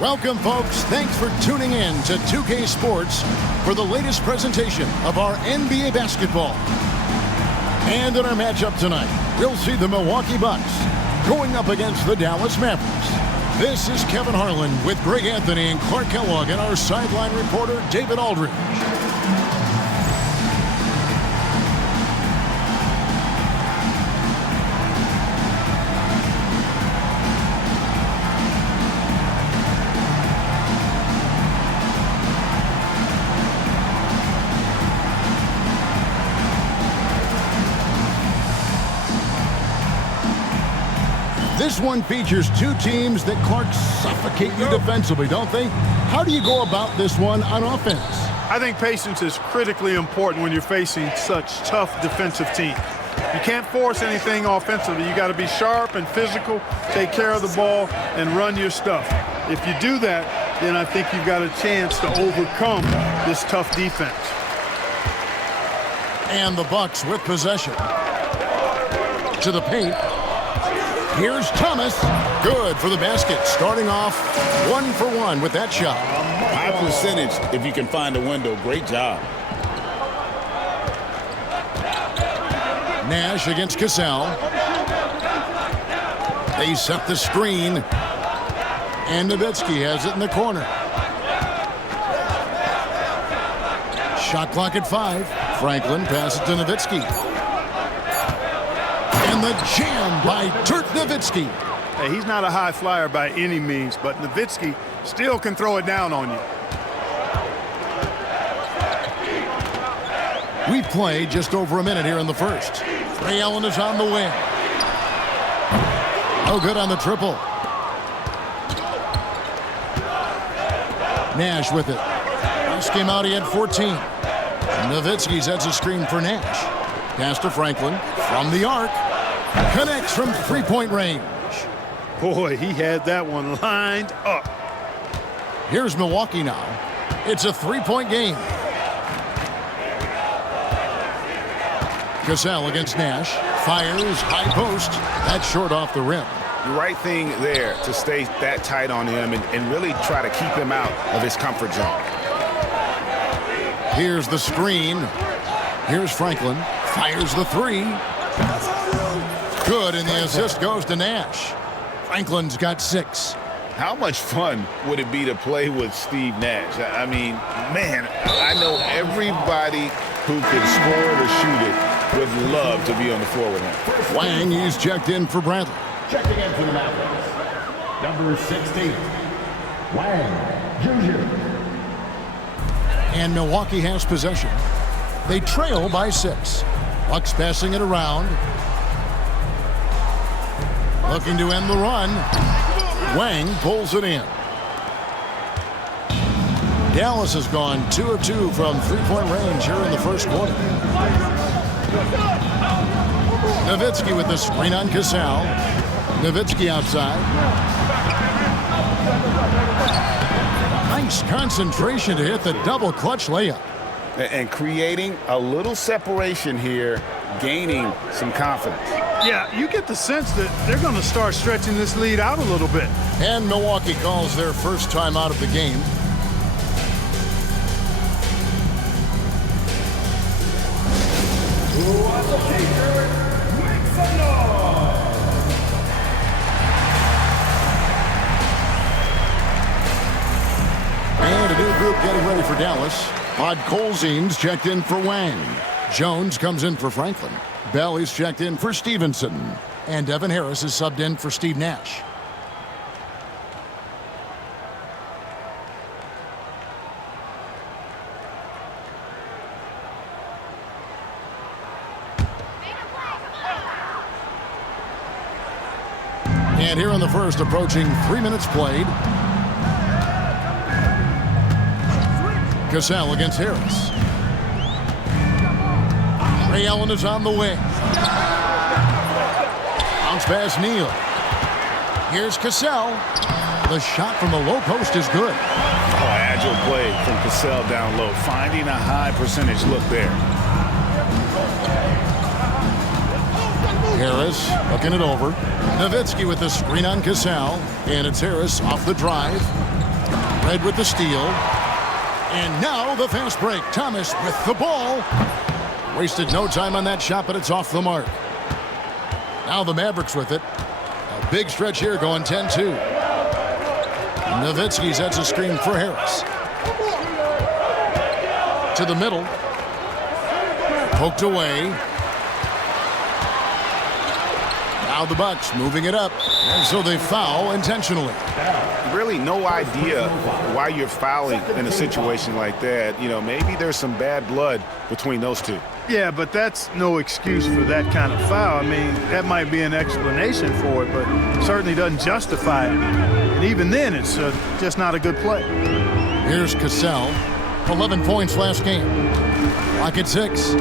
Welcome, folks. Thanks for tuning in to 2K Sports for the latest presentation of our NBA basketball. And in our matchup tonight, we'll see the Milwaukee Bucks going up against the Dallas Mavericks. This is Kevin Harlan with Greg Anthony and Clark Kellogg and our sideline reporter, David Aldridge. This one features two teams that, Clark, suffocate you defensively, don't they? How do you go about this one on offense? I think patience is critically important when you're facing such tough defensive teams. You can't force anything offensively. You got to be sharp and physical, take care of the ball, and run your stuff. If you do that, then I think you've got a chance to overcome this tough defense. And the Bucks with possession. To the paint. Here's Thomas. Good for the basket. Starting off 1 for 1 with that shot. High percentage if you can find a window. Great job. Nash against Cassell. They set the screen. And Nowitzki has it in the corner. Shot clock at 5. Franklin passes to Nowitzki. And the jam by Dirk Nowitzki. Hey, he's not a high flyer by any means, but Nowitzki still can throw it down on you. We've played just over a minute here in the first. Ray Allen is on the wing. No good on the triple. Nash with it. Last game out, he had 14. Nowitzki sets a screen for Nash. Pass to Franklin from the arc. Connects from three-point range. Boy, he had that one lined up. Here's Milwaukee now. It's a three-point game. Cassell against Nash. Fires, high post. That's short off the rim. The right thing there to stay that tight on him and really try to keep him out of his comfort zone. Here's the screen. Here's Franklin. Fires the three. Good, and the assist goes to Nash. Franklin's got 6. How much fun would it be to play with Steve Nash? I mean, man, I know everybody who can score it or shoot it would love to be on the floor with him. Wang, he's checked in for Bradley. Checking in for the Mavericks, number 16, Wang Jr. And Milwaukee has possession. They trail by 6. Bucks passing it around. Looking to end the run. Wang pulls it in. Dallas has gone 2 of 2 from three-point range here in the first quarter. Nowitzki with the screen on Cassell. Nowitzki outside. Nice concentration to hit the double clutch layup. And creating a little separation here, gaining some confidence. Yeah, you get the sense that they're going to start stretching this lead out a little bit. And Milwaukee calls their first time out of the game. Make some noise. And a new group getting ready for Dallas. Podkolzin's checked in for Wang. Jones comes in for Franklin. Bell is checked in for Stevenson. And Devin Harris is subbed in for Steve Nash. And here in the first, approaching 3 minutes played. Cassell against Harris. Ray Allen is on the wing. Bounce pass Neal. Here's Cassell. The shot from the low post is good. Oh, agile play from Cassell down low, finding a high percentage look there. Harris looking it over. Nowitzki with the screen on Cassell. And it's Harris off the drive. Red with the steal. And now the fast break. Thomas with the ball. Wasted no time on that shot, but it's off the mark. Now the Mavericks with it. A big stretch here going 10-2. Nowitzki sets a screen for Harris. To the middle. Poked away. Now the Bucks moving it up. And so they foul intentionally. Really no idea why you're fouling in a situation like that. You know, maybe there's some bad blood between those two. Yeah, but that's no excuse for that kind of foul. I mean, that might be an explanation for it, but certainly doesn't justify it. And even then, it's just not a good play. Here's Cassell. 11 points last game. Lock at 6.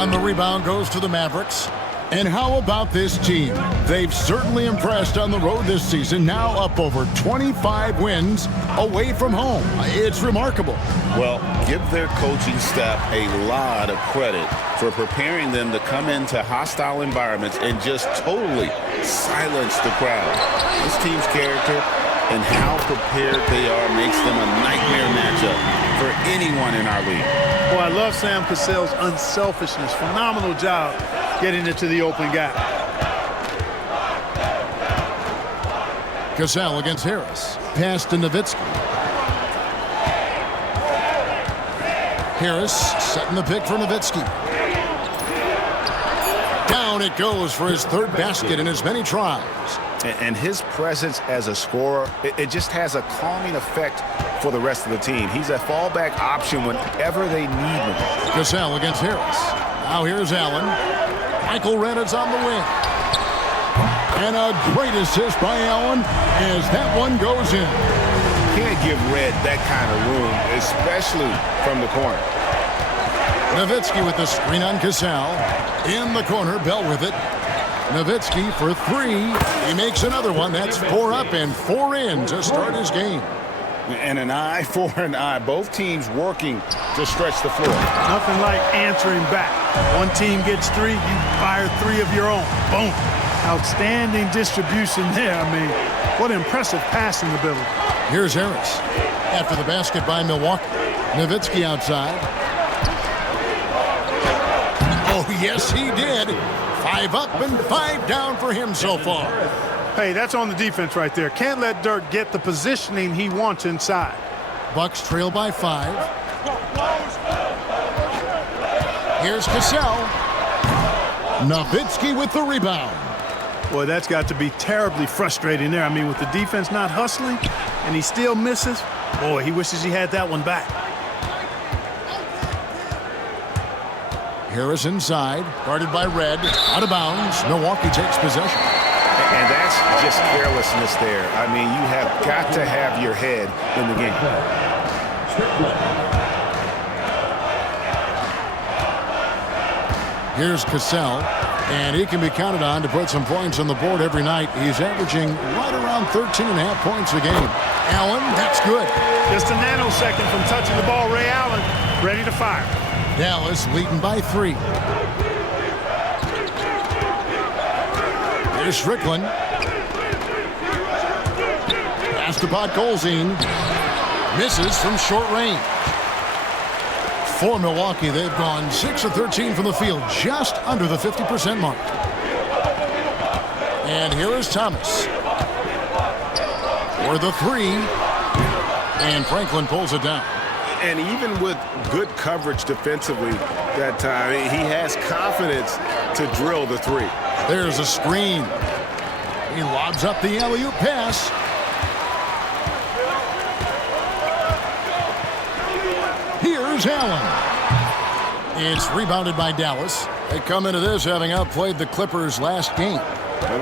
And the rebound goes to the Mavericks. And how about this team? They've certainly impressed on the road this season, now up over 25 wins away from home. It's remarkable. Well, give their coaching staff a lot of credit for preparing them to come into hostile environments and just totally silence the crowd. This team's character and how prepared they are makes them a nightmare matchup for anyone in our league. Well, I love Sam Cassell's unselfishness. Phenomenal job getting it to the open guy. Cassell against Harris. Pass to Nowitzki. Harris setting the pick for Nowitzki. Down it goes for his third basket in as many tries. And his presence as a scorer, it just has a calming effect for the rest of the team. He's a fallback option whenever they need him. Cassell against Harris. Now here's Allen. Michael Reddit's on the wing. And a great assist by Allen as that one goes in. Can't give Red that kind of room, especially from the corner. Nowitzki with the screen on Cassell. In the corner, Bell with it. Nowitzki for 3. He makes another one. That's 4 up and 4 in to start his game. And an eye for an eye. Both teams working to stretch the floor. Nothing like answering back. One team gets 3, you fire 3 of your own. Boom. Outstanding distribution there. I mean, what impressive passing ability. Here's Harris. After the basket by Milwaukee. Nowitzki outside. Oh, yes, he did. 5 up and 5 down for him so far. Hey, that's on the defense right there. Can't let Dirk get the positioning he wants inside. Bucks trail by 5. Here's Cassell. Nowitzki with the rebound. Boy, that's got to be terribly frustrating there. I mean, with the defense not hustling and he still misses, boy, he wishes he had that one back. Harris inside, guarded by Red, out of bounds. Milwaukee takes possession. And that's just carelessness there. I mean, you have got to have your head in the game. Here's Cassell, and he can be counted on to put some points on the board every night. He's averaging right around 13.5 points a game. Allen, that's good. Just a nanosecond from touching the ball. Ray Allen ready to fire. Dallas leading by 3. Here's Strickland. Pass to Podkolzin. Misses from short range. For Milwaukee, they've gone 6 of 13 from the field, just under the 50% mark. And here is Thomas. For the 3. And Franklin pulls it down. And even with good coverage defensively that time, he has confidence to drill the 3. There's a screen. He lobs up the alley-oop pass. Here's Allen. It's rebounded by Dallas. They come into this having outplayed the Clippers last game.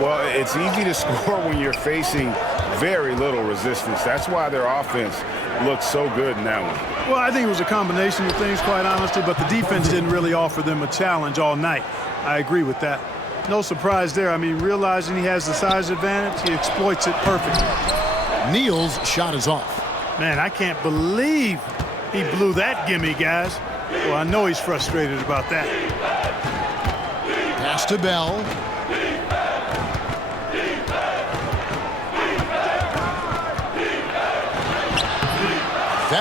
Well, it's easy to score when you're facing very little resistance. That's why their offense looks so good in that one. Well, I think it was a combination of things, quite honestly, but the defense didn't really offer them a challenge all night. I agree with that. No surprise there. I mean, realizing he has the size advantage, he exploits it perfectly. Neal's shot is off. Man, I can't believe he blew that gimme, guys. Well, I know he's frustrated about that. Pass to Bell.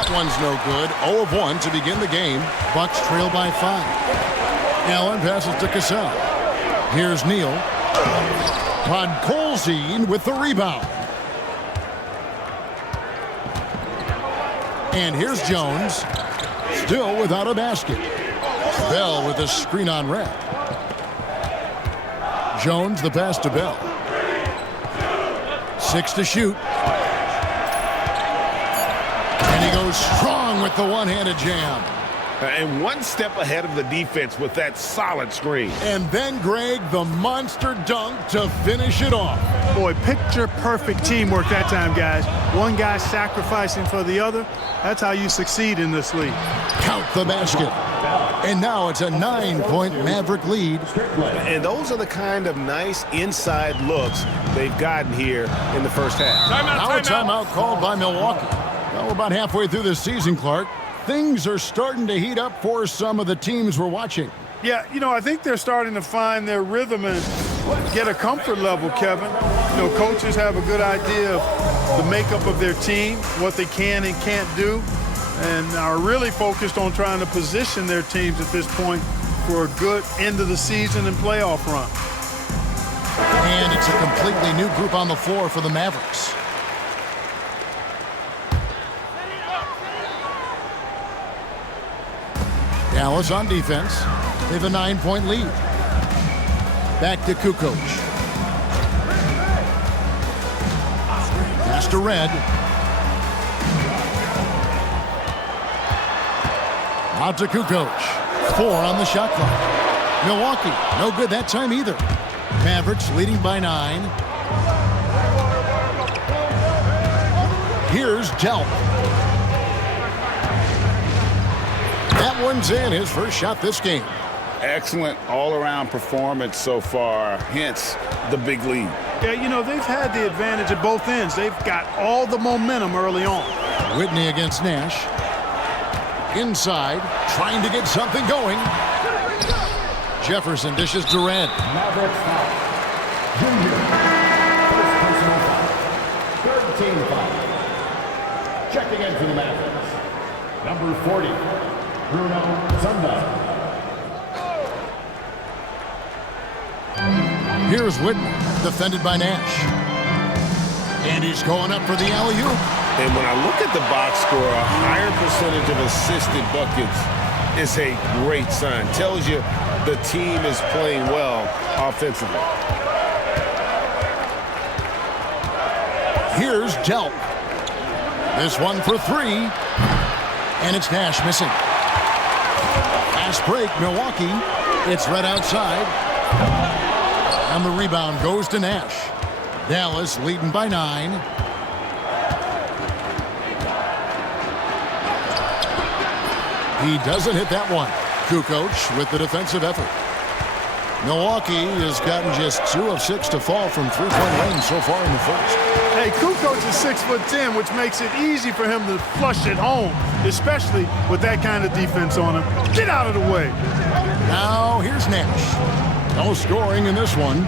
That one's no good. 0 of 1 to begin the game. Bucks trail by 5. Allen passes to Cassell. Here's Neal. Podkolzin with the rebound. And here's Jones. Still without a basket. Bell with a screen on Red. Jones the pass to Bell. 6 to shoot. And he goes strong with the one-handed jam. And one step ahead of the defense with that solid screen. And then, Greg, the monster dunk to finish it off. Boy, picture-perfect teamwork that time, guys. One guy sacrificing for the other. That's how you succeed in this league. Count the basket. And now it's a 9-point Maverick lead. And those are the kind of nice inside looks they've gotten here in the first half. Now a timeout called by Milwaukee. Well, we're about halfway through this season, Clark. Things are starting to heat up for some of the teams we're watching. Yeah, I think they're starting to find their rhythm and get a comfort level, Kevin. Coaches have a good idea of the makeup of their team, what they can and can't do, and are really focused on trying to position their teams at this point for a good end of the season and playoff run. And it's a completely new group on the floor for the Mavericks. Dallas on defense. They have a 9-point lead. Back to Kukoc. Pass to Red. Out to Kukoc. 4 on the shot clock. Milwaukee, no good that time either. Mavericks leading by 9. Here's Delp. That one's in, his first shot this game. Excellent all-around performance so far, hence the big lead. Yeah, they've had the advantage at both ends. They've got all the momentum early on. Whitney against Nash. Inside, trying to get something going. Jefferson dishes to Red. Mavericks foul. Junior. First personal foul. Third team foul. Checking in for the Mavericks. Number 40, Bruno Zunda. Here's Whitney, defended by Nash. And he's going up for the alley-oop. And when I look at the box score, a higher percentage of assisted buckets is a great sign. Tells you the team is playing well offensively. Here's Delp. This one for 3. And it's Nash missing. Fast break, Milwaukee. It's Red outside. And the rebound goes to Nash. Dallas leading by 9. He doesn't hit that one. Kukoc with the defensive effort. Milwaukee has gotten just 2 of 6 to fall from three-point range so far in the first. Hey, Kukoc is 6'10", which makes it easy for him to flush it home, especially with that kind of defense on him. Get out of the way. Now here's Nash. No scoring in this one.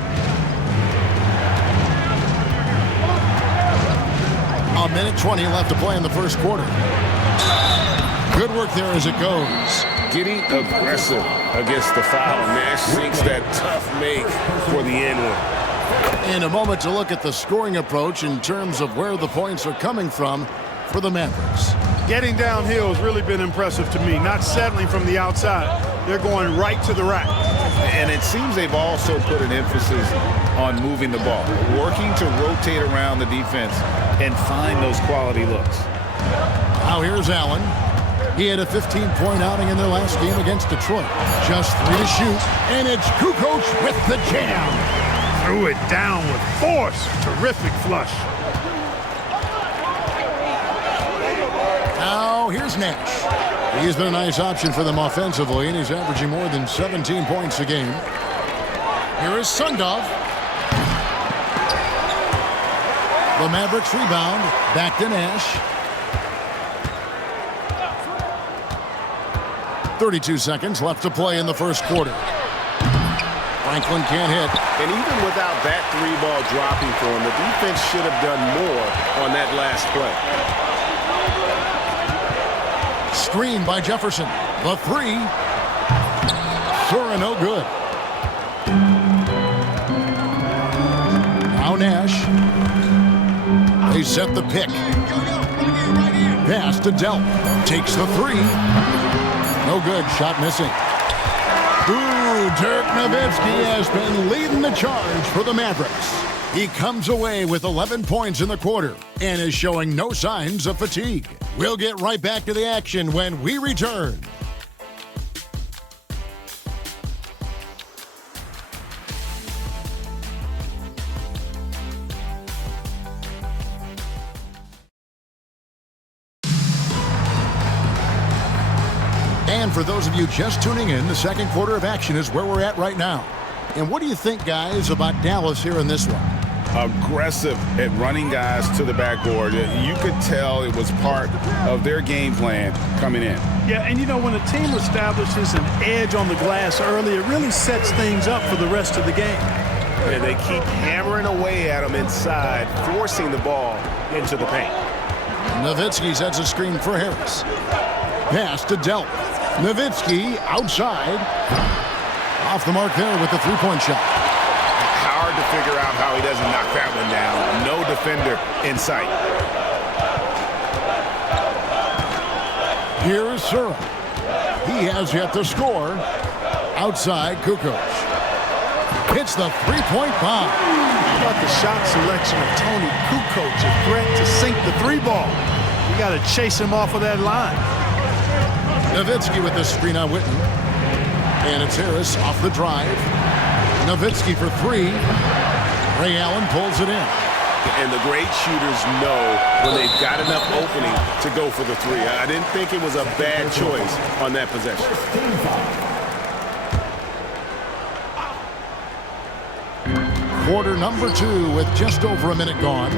A minute 20 left to play in the first quarter. Good work there as it goes. Getting aggressive against the foul. Nash sinks that tough make for the end one. In a moment to look at the scoring approach in terms of where the points are coming from for the Mavericks. Getting downhill has really been impressive to me. Not settling from the outside. They're going right to the rack. And it seems they've also put an emphasis on moving the ball, working to rotate around the defense and find those quality looks. Now here's Allen. He had a 15-point outing in their last game against Detroit. Just 3 to shoot, and it's Kukoc with the jam. Threw it down with force. Terrific flush. Now here's Nash. He's been a nice option for them offensively, and he's averaging more than 17 points a game. Here is Sundov. The Mavericks rebound. Back to Nash. 32 seconds left to play in the first quarter. Franklin can't hit. And even without that 3-ball dropping for him, the defense should have done more on that last play. Screen by Jefferson. The three. Sura no good. Now Nash. They set the pick. Pass to Delp. Takes the three. No good. Shot missing. Ooh, Dirk Nowitzki has been leading the charge for the Mavericks. He comes away with 11 points in the quarter and is showing no signs of fatigue. We'll get right back to the action when we return. And for those of you just tuning in, the second quarter of action is where we're at right now. And what do you think, guys, about Dallas here in this one? Aggressive at running guys to the backboard. You could tell it was part of their game plan coming in. Yeah, and you know, when a team establishes an edge on the glass early, it really sets things up for the rest of the game. And they keep hammering away at them inside, forcing the ball into the paint. Nowitzki sets a screen for Harris. Pass to Delp. Nowitzki outside. Off the mark there with the three-point shot. Hard to figure out how he doesn't knock that one down. No defender in sight. Here's Sura. He has yet to score. Outside, Kukoc. Hits the three-point bomb. How about the shot selection of Tony Kukoc, a threat to sink the three ball. You got to chase him off of that line. Nowitzki with the screen on Whitten. And it's Harris off the drive. Nowitzki for three. Ray Allen pulls it in. And the great shooters know when they've got enough opening to go for the three. I didn't think it was a bad choice on that possession. Quarter number 2 with just over a minute gone.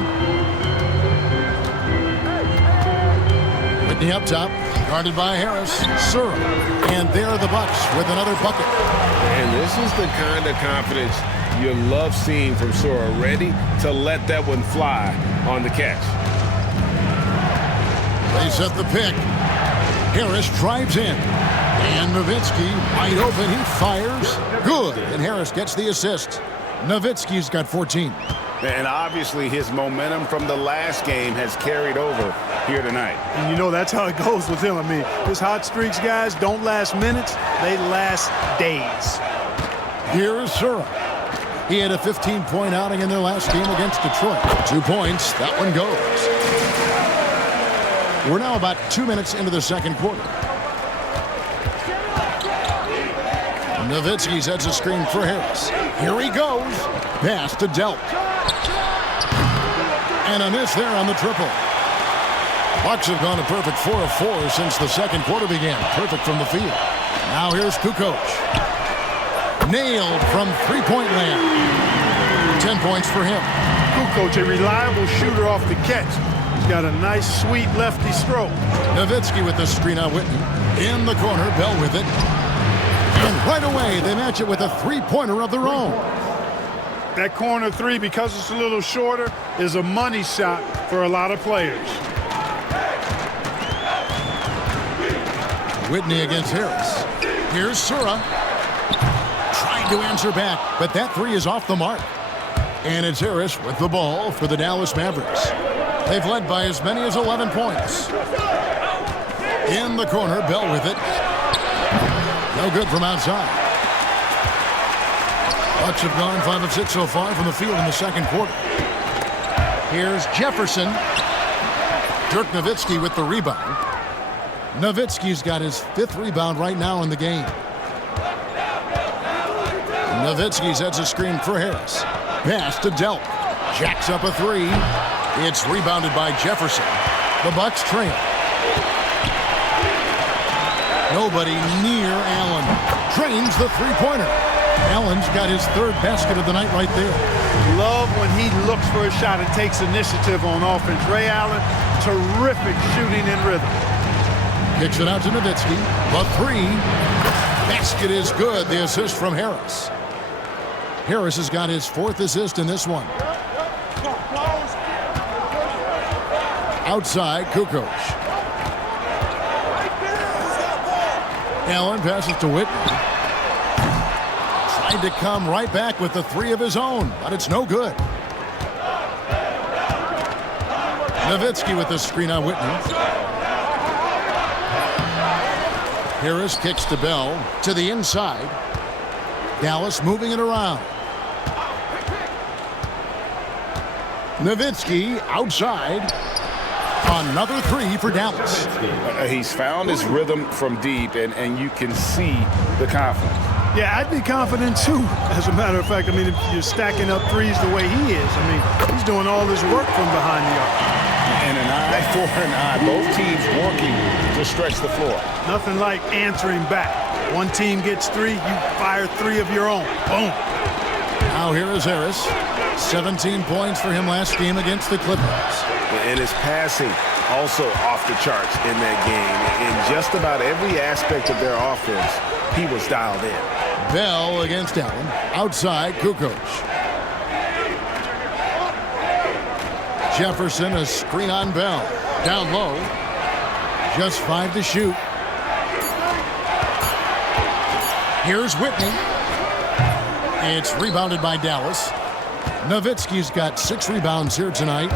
Whitney up top, guarded by Harris. Sura. And there are the Bucks with another bucket. And this is the kind of confidence you love seeing from Sura, ready to let that one fly on the catch. They set the pick. Harris drives in. And Nowitzki wide open. He fires. Good. And Harris gets the assist. Nowitzki's got 14. And obviously his momentum from the last game has carried over here tonight. And you know that's how it goes with him. I mean, his hot streaks, guys, don't last minutes. They last days. Here's Sura. He had a 15-point outing in their last game against Detroit. 2 points. That one goes. We're now about 2 minutes into the second quarter. Nowitzki sets a screen for Harris. Here he goes. Pass to Delp. And a miss there on the triple. Bucks have gone a perfect 4 of 4 since the second quarter began. Perfect from the field. Now here's Kukoc. Nailed from three-point land. 10 points for him. Kukoc, a reliable shooter off the catch. He's got a nice, sweet lefty stroke. Nowitzki with the screen on Whitten. In the corner, Bell with it. And right away, they match it with a three-pointer of their own. That corner three, because it's a little shorter, is a money shot for a lot of players. Whitney against Harris. Here's Sura. Trying to answer back, but that three is off the mark. And it's Harris with the ball for the Dallas Mavericks. They've led by as many as 11 points. In the corner, Bell with it. No good from outside. Bucks have gone 5 of 6 so far from the field in the second quarter. Here's Jefferson. Dirk Nowitzki with the rebound. Nowitzki's got his 5th rebound right now in the game. Nowitzki sets a screen for Harris. Pass to Delp. Jacks up a three. It's rebounded by Jefferson. The Bucks trail. Nobody near Allen. Drains the three-pointer. Allen's got his 3rd basket of the night right there. Love when he looks for a shot and takes initiative on offense. Ray Allen, terrific shooting in rhythm. Kicks it out to Nowitzki. The three. Basket is good. The assist from Harris. Harris has got his 4th assist in this one. Outside, Kukoc. Allen passes to Whitney. Tried to come right back with the three of his own, but it's no good. Nowitzki with the screen on Whitney. Harris kicks to Bell to the inside. Dallas moving it around. Nowitzki outside. Another three for Dallas. He's found his rhythm from deep, and you can see the confidence. Yeah, I'd be confident too, as a matter of fact. I mean, if you're stacking up threes the way he is, I mean, he's doing all this work from behind the arc. And an eye for an eye. Both teams working to stretch the floor. Nothing like answering back. One team gets three, you fire three of your own. Boom. Now here is Harris. 17 points for him last game against the Clippers. And his passing also off the charts in that game. In just about every aspect of their offense, he was dialed in. Bell against Allen. Outside, Kukoc. Jefferson, a screen on Bell. Down low. Just 5 to shoot. Here's Whitney. It's rebounded by Dallas. Nowitzki's got 6 rebounds here tonight.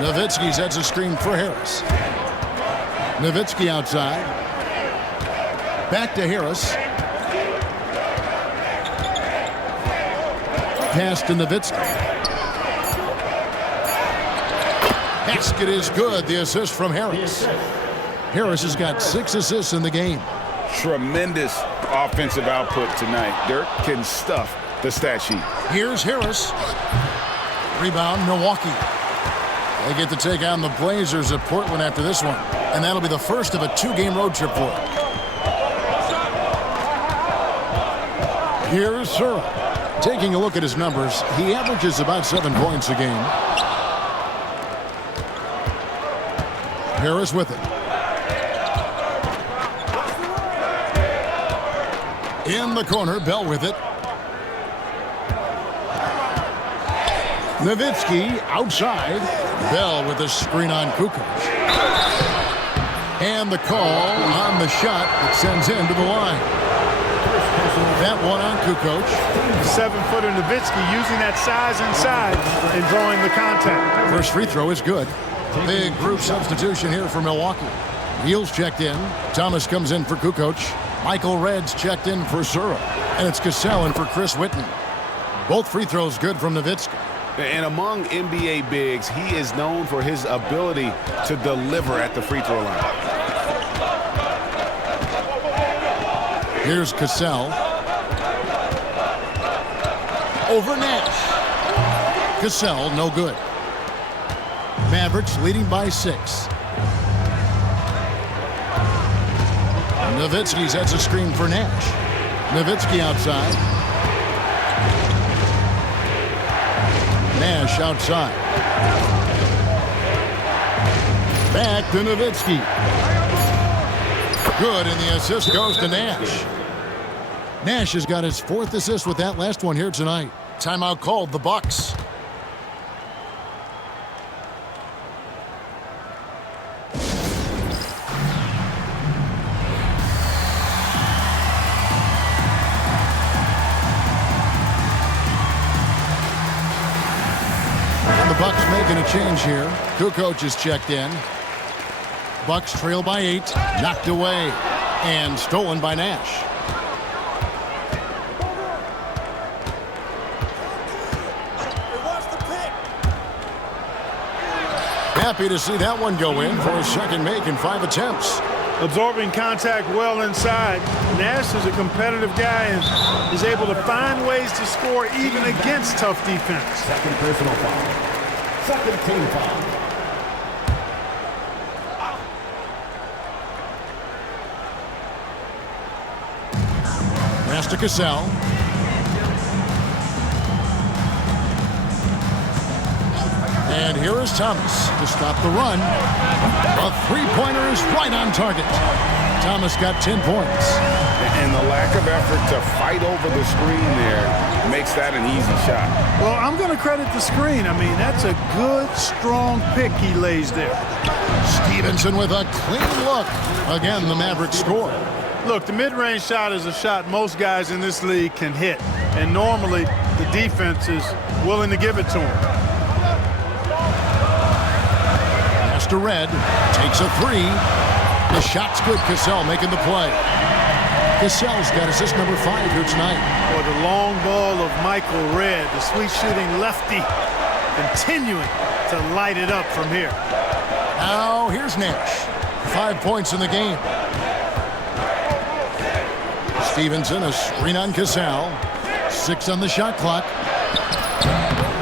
Nowitzki sets a screen for Harris. Nowitzki outside. Back to Harris. Pass to Nowitzki. Basket is good. The assist from Harris. Harris has got 6 assists in the game. Tremendous offensive output tonight. Dirk can stuff the stat sheet. Here's Harris. Rebound, Milwaukee. They get to take on the Blazers of Portland after this one. And that'll be the first of a 2-game road trip for them. Here's Sura. Taking a look at his numbers, he averages about 7 points a game. Harris with it. In the corner, Bell with it. Nowitzki outside. Bell with a screen on Kukoc. And the call on the shot that sends him to the line. That one on Kukoc. 7-footer Nowitzki using that size inside and drawing the contact. First free throw is good. Big group substitution here for Milwaukee. Neal's checked in. Thomas comes in for Kukoc. Michael Red's checked in for Sura. And it's Cassell in for Chris Whitney. Both free throws good from Nowitzki. And among NBA bigs, he is known for his ability to deliver at the free throw line. Here's Cassell. Over Nash. Cassell, no good. Mavericks leading by 6. Nowitzki sets a screen for Nash. Nowitzki outside. Nash outside. Back to Nowitzki. Good, and the assist goes to Nash. Nash has got his 4th assist with that last one here tonight. Timeout called, the Bucks. The Bucks making a change here. Kukoc is checked in. Bucks trail by 8. Knocked away. And stolen by Nash. Happy to see that one go in for a second make in 5 attempts. Absorbing contact well inside. Nash is a competitive guy and is able to find ways to score even against tough defense. Second personal foul. Second team foul. Pass to Cassell. And here is Thomas to stop the run. A three-pointer is right on target. Thomas got 10 points. And the lack of effort to fight over the screen there makes that an easy shot. Well, I'm going to credit the screen. I mean, that's a good, strong pick he lays there. Stevenson with a clean look. Again, the Mavericks score. Look, the mid-range shot is a shot most guys in this league can hit. And normally, the defense is willing to give it to him. Pass to Red. Takes a three. The shot's good. Cassell making the play. Cassell's got assist number 5 here tonight. For the long ball of Michael Redd, the sweet shooting lefty, continuing to light it up from here. Now here's Nash. 5 points in the game. Stevenson, a screen on Cassell. 6 on the shot clock.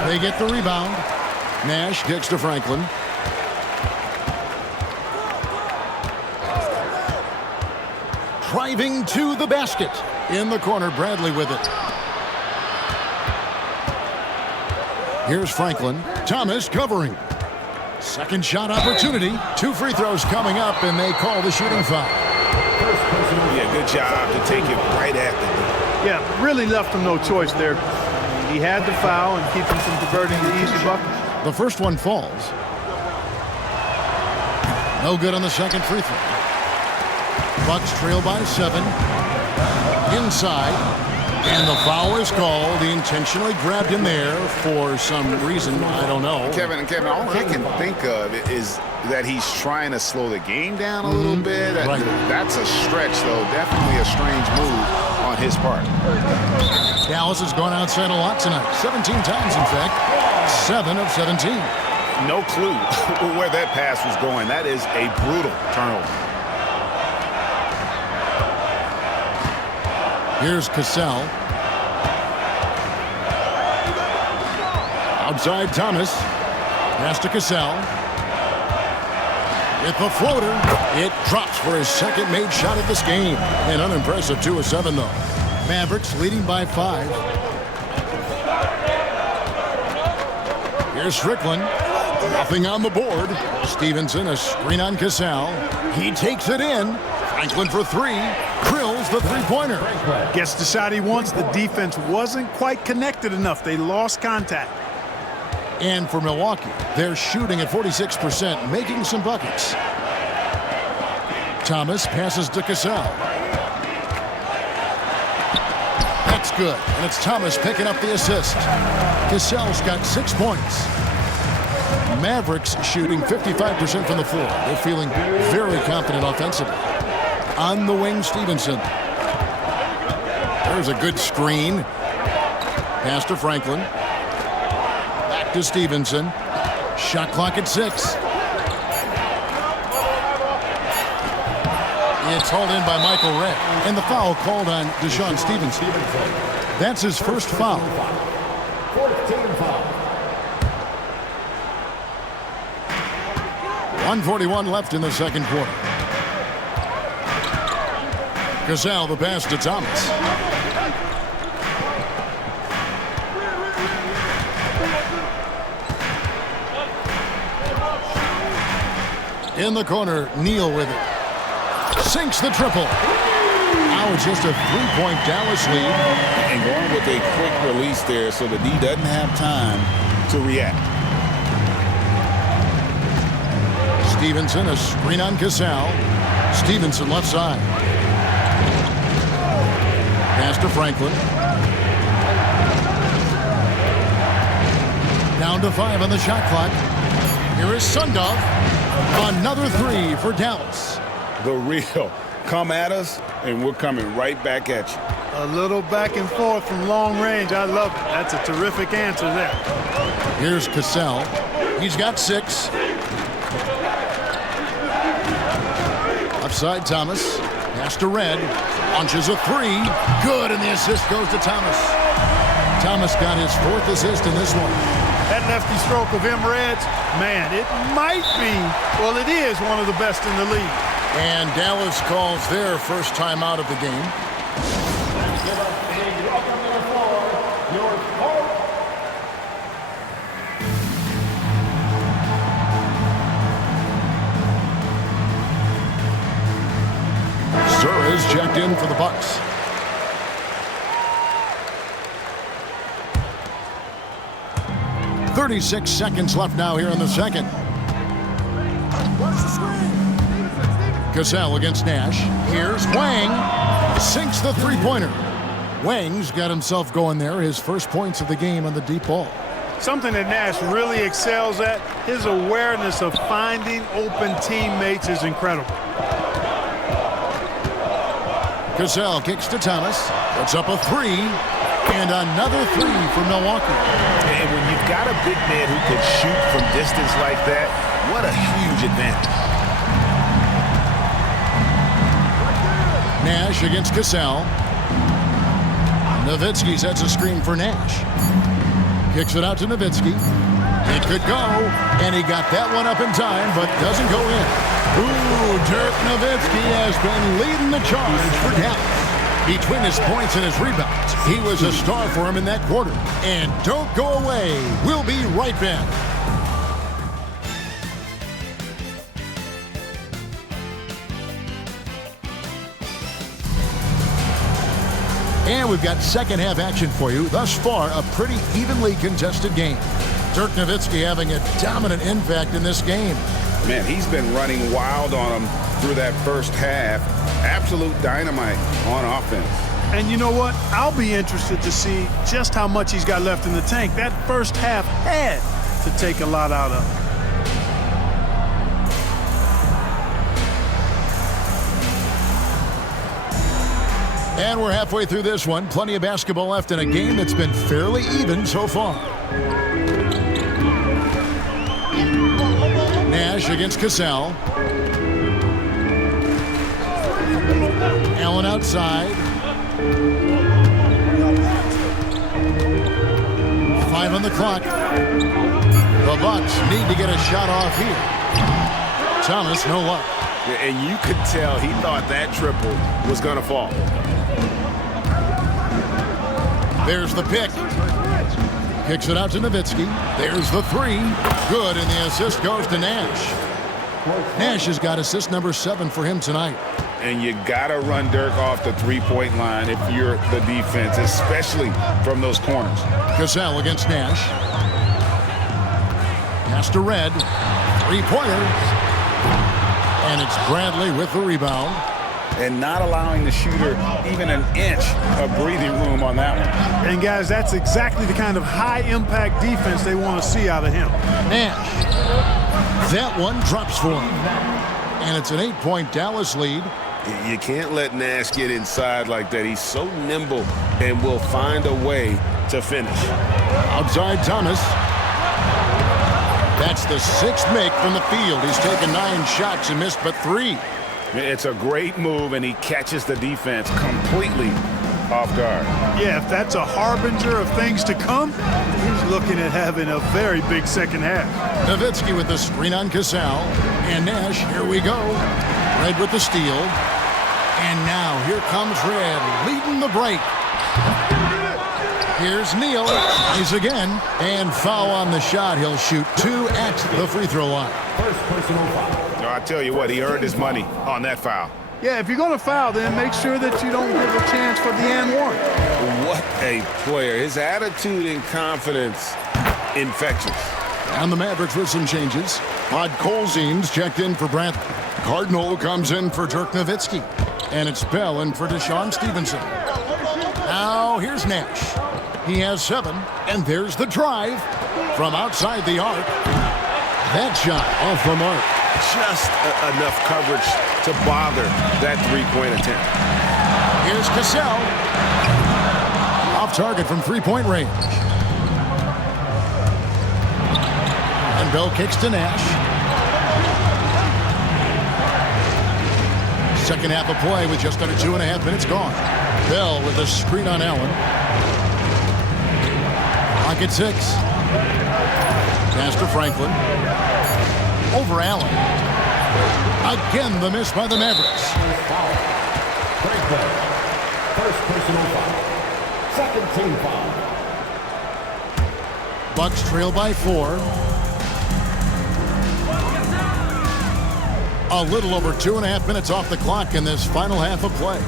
They get the rebound. Nash kicks to Franklin. Driving to the basket. In the corner, Bradley with it. Here's Franklin. Thomas covering. Second shot opportunity. 2 free throws coming up, and they call the shooting foul. Yeah, good job to take it right at the door. Yeah, really left him no choice there. He had the foul and keep him from converting the easy bucket. The first one falls. No good on the second free throw. Bucks trail by 7. Inside. And the foul is called. He intentionally grabbed him there for some reason. I don't know. Kevin, all I can think of is that he's trying to slow the game down a little bit. Right. That's a stretch, though. Definitely a strange move on his part. Dallas has gone outside a lot tonight. 17 times, in fact. 7 of 17. No clue where that pass was going. That is a brutal turnover. Here's Cassell. Outside Thomas. Pass to Cassell. With the floater. It drops for his second made shot of this game. An unimpressive 2 of 7, though. Mavericks leading by 5. Here's Strickland. Nothing on the board. Stevenson, a screen on Cassell. He takes it in. Franklin for 3. Drills the three-pointer. Gets the shot he wants. The defense wasn't quite connected enough. They lost contact. And for Milwaukee, they're shooting at 46%, making some buckets. Thomas passes to Cassell. That's good, and it's Thomas picking up the assist. Cassell's got 6 points. Mavericks shooting 55% from the floor. They're feeling very confident offensively. On the wing, Stevenson. There's a good screen. Pass to Franklin. Back to Stevenson. Shot clock at 6. It's hauled in by Michael Redd. And the foul called on Deshaun Stevenson. That's his first foul. 14 foul. 1:41 left in the second quarter. Cassell, the pass to Thomas. In the corner, Neal with it. Sinks the triple. Now it's just a 3-point Dallas lead. And going with a quick release there so the D doesn't have time to react. Stevenson, a screen on Cassell. Stevenson left side. Pass to Franklin. Down to 5 on the shot clock. Here is Sundov. Another 3 for Dallas. The real. Come at us, and we're coming right back at you. A little back and forth from long range. I love it. That's a terrific answer there. Here's Cassell. He's got 6. Upside Thomas. Pass to Red. Launches a 3. Good, and the assist goes to Thomas. Thomas got his 4th assist in this one. That lefty stroke of Red's, man, it might be, well, it is one of the best in the league. And Dallas calls their first time out of the game. Give us a welcome to the floor, your host. checked in for the Bucks. "36 seconds left now here in the second. Cassell against Nash. Here's Wang. Sinks the three-pointer. Wang's got himself going there. His first points of the game on the deep ball. Something that Nash really excels at, his awareness of finding open teammates is incredible. Cassell kicks to Thomas. Puts up a three. And another three for Milwaukee. And when you've got a big man who can shoot from distance like that, what a huge advantage. Nash against Cassell. Nowitzki sets a screen for Nash. Kicks it out to Nowitzki. It could go, and he got that one up in time, but doesn't go in. Ooh, Dirk Nowitzki has been leading the charge for Dallas. Between his points and his rebounds, he was a star for him in that quarter. And don't go away. We'll be right back. And we've got second half action for you. Thus far, a pretty evenly contested game. Dirk Nowitzki having a dominant impact in this game. Man, he's been running wild on him through that first half. Absolute dynamite on offense. And you know what? I'll be interested to see just how much he's got left in the tank. That first half had to take a lot out of him. And we're halfway through this one. Plenty of basketball left in a game that's been fairly even so far. Nash against Cassell. Allen outside. 5 on the clock. The Bucks need to get a shot off here. Thomas, no luck. And you could tell he thought that triple was going to fall. There's the pick. Kicks it out to Nowitzki. There's the three. Good, and the assist goes to Nash. Nash has got assist number 7 for him tonight. And you got to run Dirk off the three-point line if you're the defense, especially from those corners. Cassell against Nash. Pass to Red. Three-pointer. And it's Bradley with the rebound. And not allowing the shooter even an inch of breathing room on that one. And guys, that's exactly the kind of high-impact defense they want to see out of him. Nash. That one drops for him. And it's an 8-point Dallas lead. You can't let Nash get inside like that. He's so nimble and will find a way to finish. Outside Thomas. That's the 6th make from the field. He's taken 9 shots and missed but 3. It's a great move, and he catches the defense completely off guard. Yeah, if that's a harbinger of things to come, he's looking at having a very big second half. Nowitzki with the screen on Cassell. And Nash, here we go. Red with the steal. And now here comes Red leading the break. Here's Neal. He's again. And foul on the shot. He'll shoot 2 at the free throw line. First personal foul. I tell you what, he earned his money on that foul. Yeah, if you're going to foul, then make sure that you don't give a chance for the and one. What a player. His attitude and confidence, infectious. And the Mavericks with some changes. Podkolzien's checked in for Bradley. Cardinal comes in for Dirk Nowitzki. And it's Bell in for Deshaun Stevenson. Now here's Nash. He has 7. And there's the drive from outside the arc. That shot off the mark. Just enough coverage to bother that three-point attempt. Here's Cassell. Off target from three-point range. And Bell kicks to Nash. Second half of play with just under 2.5 minutes gone. Bell with a screen on Allen. Pocket 6. Pass to Franklin. Over Allen. Again, the miss by the Mavericks. Franklin. First personal foul. Second team foul. Bucks trail by 4. A little over 2.5 minutes off the clock in this final half of play.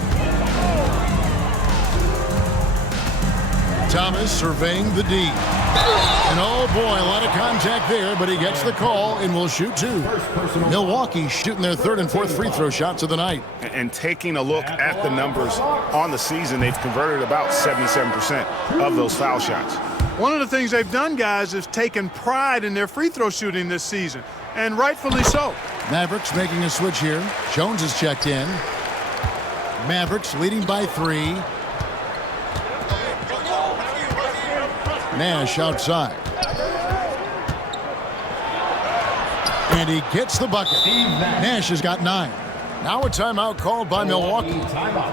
Thomas surveying the D. And oh boy, a lot of contact there, but he gets the call and will shoot two. Milwaukee shooting their third and fourth free throw shots of the night. And taking a look at the numbers on the season, they've converted about 77% of those foul shots. One of the things they've done, guys, is taken pride in their free throw shooting this season, and rightfully so. Mavericks making a switch here. Jones is checked in. Mavericks leading by 3. Nash outside. And he gets the bucket. Nash has got 9. Now a timeout called by Milwaukee. Timeout.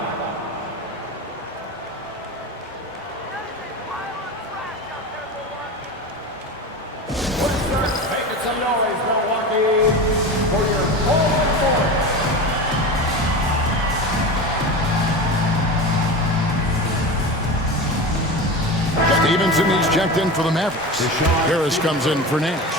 Making some noise, Milwaukee, for your home court. Stevenson, he's checked in for the Mavericks. Harris comes in for Nash.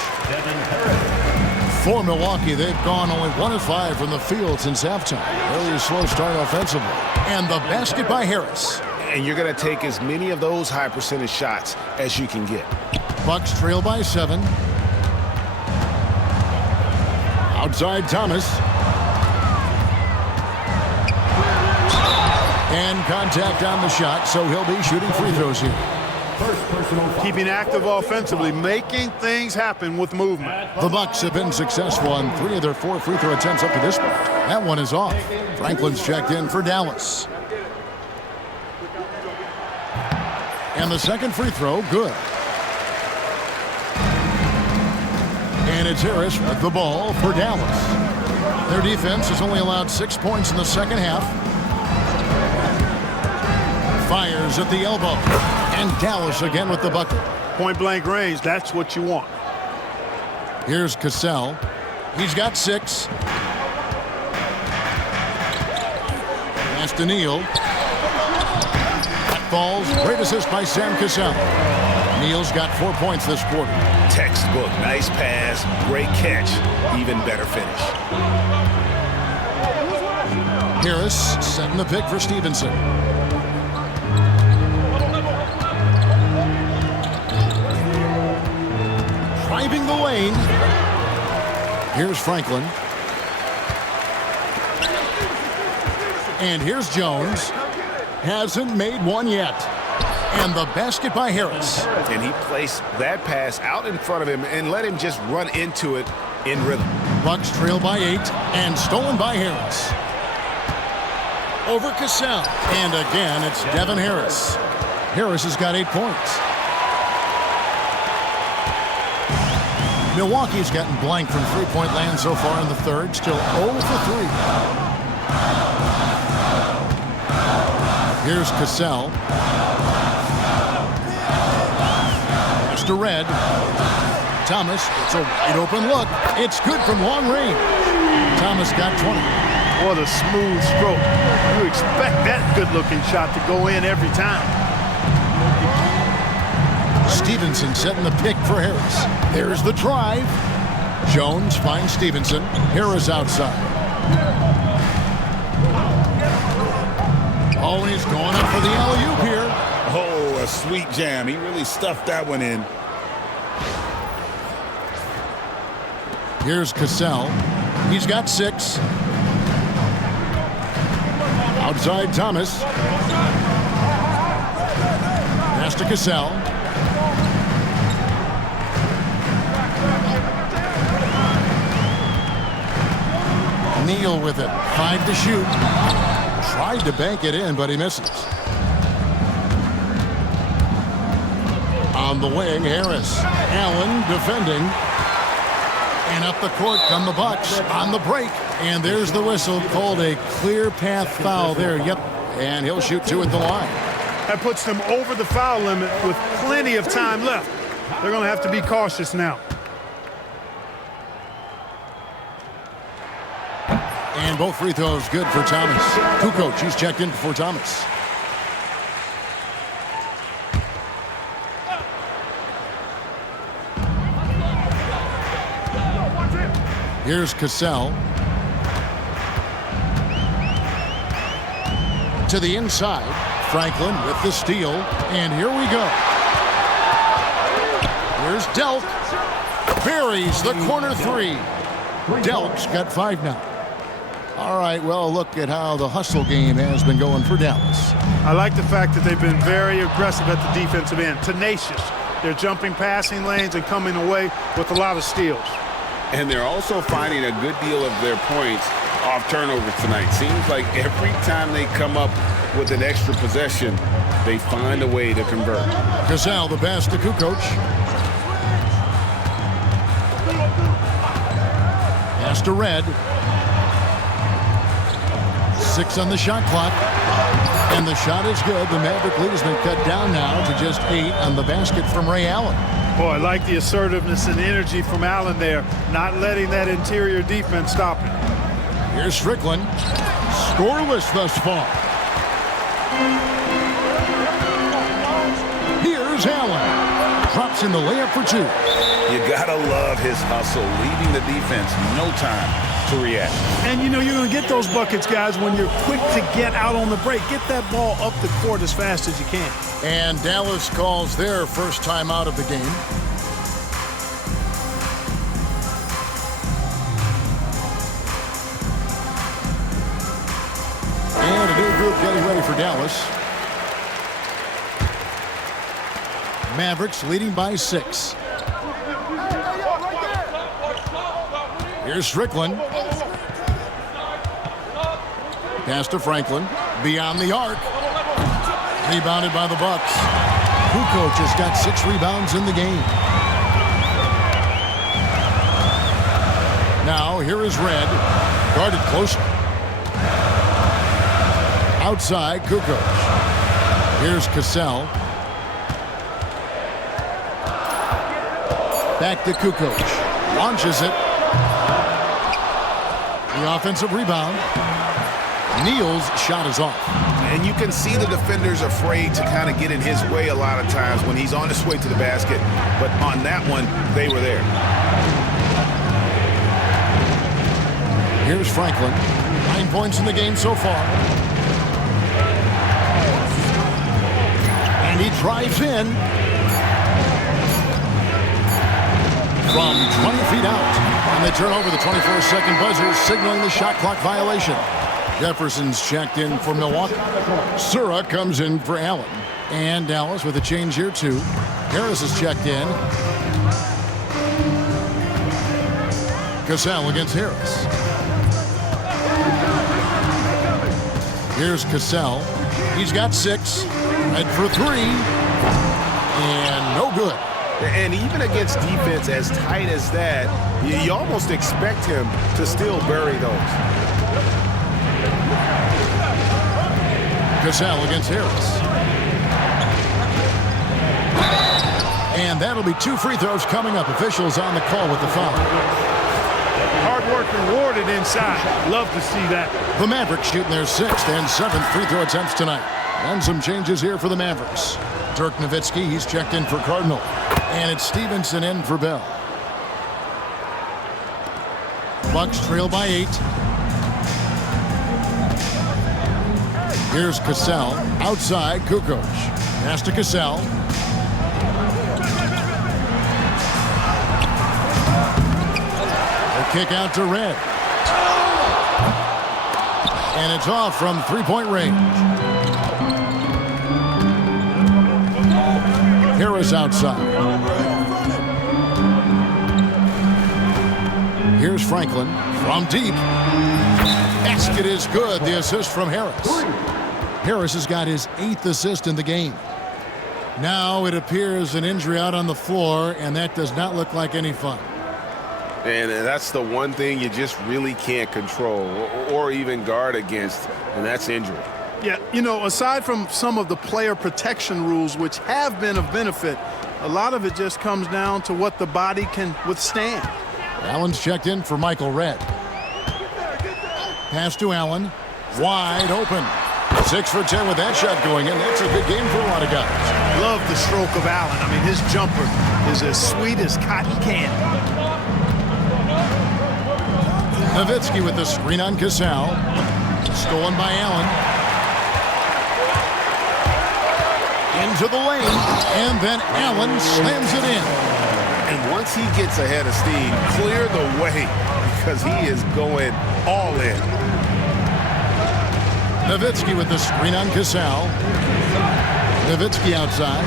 For Milwaukee, they've gone only 1 of 5 from the field since halftime. Early slow start offensively. And the basket by Harris. And you're going to take as many of those high percentage shots as you can get. Bucks trail by 7. Outside Thomas. And contact on the shot, so he'll be shooting free throws here. Keeping active offensively, making things happen with movement. The Bucks have been successful on 3 of their 4 free throw attempts up to this point. That one is off. Franklin's checked in for Dallas. And the second free throw, good. And it's Harris with the ball for Dallas. Their defense has only allowed 6 points in the second half. Fires at the elbow. And Dallas again with the bucket. Point-blank range, that's what you want. Here's Cassell. He's got 6. Pass to Neal. That falls. Great assist by Sam Cassell. Neal's got 4 points this quarter. Textbook, nice pass, great catch, even better finish. Harris setting the pick for Stevenson. Driving the lane. Here's Franklin. And here's Jones. Hasn't made one yet. And the basket by Harris. And he placed that pass out in front of him and let him just run into it in rhythm. Bucks trail by 8 and stolen by Harris. Over Cassell. And again, it's Devin Harris. Harris has got 8 points. Milwaukee's gotten blank from three-point land so far in the third. Still 0 for 3. Here's Cassell. Pass to Red. Thomas, it's a wide open look. It's good from long range. Thomas got 20. What a smooth stroke. You expect that good-looking shot to go in every time. Stevenson setting the pick for Harris. There's the drive. Jones finds Stevenson. Harris outside. Oh, and he's going up for the alley-oop here. Oh, a sweet jam. He really stuffed that one in. Here's Cassell. He's got 6. Outside Thomas. Pass to Cassell. Neal with it. 5 to shoot. Tried to bank it in, but he misses. On the wing, Harris. Allen defending. And up the court come the Bucks on the break. And there's the whistle, called a clear path foul there. Yep, and he'll shoot 2 at the line. That puts them over the foul limit with plenty of time left. They're going to have to be cautious now. And both free throws good for Thomas. Kukoc, he's checked in for Thomas. Here's Cassell. To the inside. Franklin with the steal, and here we go. Here's Delk. Buries the corner three. Delk's got 5 now. All right, well, look at how the hustle game has been going for Dallas. I like the fact that they've been very aggressive at the defensive end, tenacious. They're jumping passing lanes and coming away with a lot of steals. And they're also finding a good deal of their points off turnovers tonight. Seems like every time they come up with an extra possession, they find a way to convert. Cassell, the pass to Kukoc. Pass to Red. 6 on the shot clock. And the shot is good. The Maverick lead has been cut down now to just 8 on the basket from Ray Allen. Boy, I like the assertiveness and energy from Allen there, not letting that interior defense stop him. Here's Strickland. Scoreless thus far. Here's Allen. Drops in the layup for 2. You gotta love his hustle, leaving the defense no time to react. And you know you're going to get those buckets, guys, when you're quick to get out on the break. Get that ball up the court as fast as you can. And Dallas calls their first time out of the game. And a new group getting ready for Dallas. Mavericks leading by 6. Here's Strickland. Pass to Franklin. Beyond the arc. Rebounded by the Bucks. Kukoc has got 6 rebounds in the game. Now here is Red. Guarded closer. Outside Kukoc. Here's Cassell. Back to Kukoc. Launches it. The offensive rebound. Neal's shot is off. And you can see the defenders afraid to kind of get in his way a lot of times when he's on his way to the basket. But on that one, they were there. Here's Franklin. 9 points in the game so far. And he drives in. From 20 feet out. And they turn over the 24-second buzzer, signaling the shot clock violation. Jefferson's checked in for Milwaukee. Sura comes in for Allen. And Dallas with a change here, too. Harris is checked in. Cassell against Harris. Here's Cassell. He's got 6. Red for 3. And no good. And even against defense as tight as that, you almost expect him to still bury those. Cassell against Harris. And that'll be 2 free throws coming up. Officials on the call with the foul. Hard work rewarded inside. Love to see that. The Mavericks shooting their 6th and 7th free throw attempts tonight. And some changes here for the Mavericks. Dirk Nowitzki, he's checked in for Cardinal. And it's Stevenson in for Bell. Bucks trail by 8. Here's Cassell. Outside, Kukoc. Pass to Cassell. A kick out to Red. And it's off from 3-point range. Harris outside. Here's Franklin from deep. Basket is good. The assist from Harris. Harris has got his 8th assist in the game. Now it appears an injury out on the floor, and that does not look like any fun. And that's the one thing you just really can't control or even guard against, and that's injury. Yeah, you know, aside from some of the player protection rules, which have been of benefit, a lot of it just comes down to what the body can withstand. Allen's checked in for Michael Red. Pass to Allen. Wide open. 6 for 10 with that shot going in. That's a good game for a lot of guys. Love the stroke of Allen. I mean, his jumper is as sweet as cotton candy. Nowitzki with the screen on Cassell. Stolen by Allen. Into the lane, and then Allen slams it in. And once he gets ahead of steam, clear the way because he is going all in. Nowitzki with the screen on Casal. Nowitzki outside.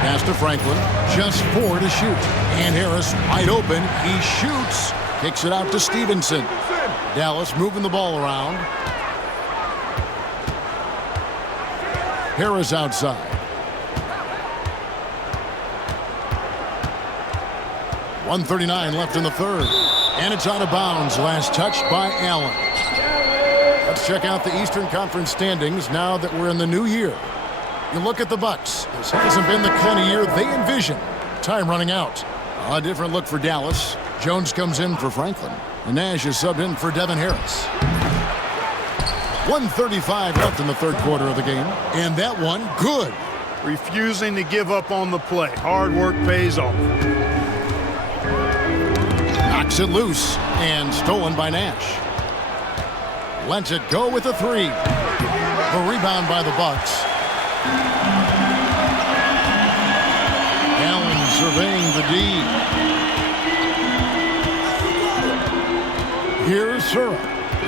Pass to Franklin. Just 4 to shoot. And Harris wide open. He shoots. Kicks it out to Stevenson. Dallas moving the ball around. Harris outside. .139 left in the third. And it's out of bounds. Last touch by Allen. Let's check out the Eastern Conference standings now that we're in the new year. You look at the Bucks. This hasn't been the kind of year they envisioned. Time running out. A different look for Dallas. Jones comes in for Franklin. And Nash is subbed in for Devin Harris. 1:35 left in the third quarter of the game. And that one, good. Refusing to give up on the play. Hard work pays off. Knocks it loose and stolen by Nash. Lets it go with a 3. The rebound by the Bucks. Allen surveying the D. Here's Sura.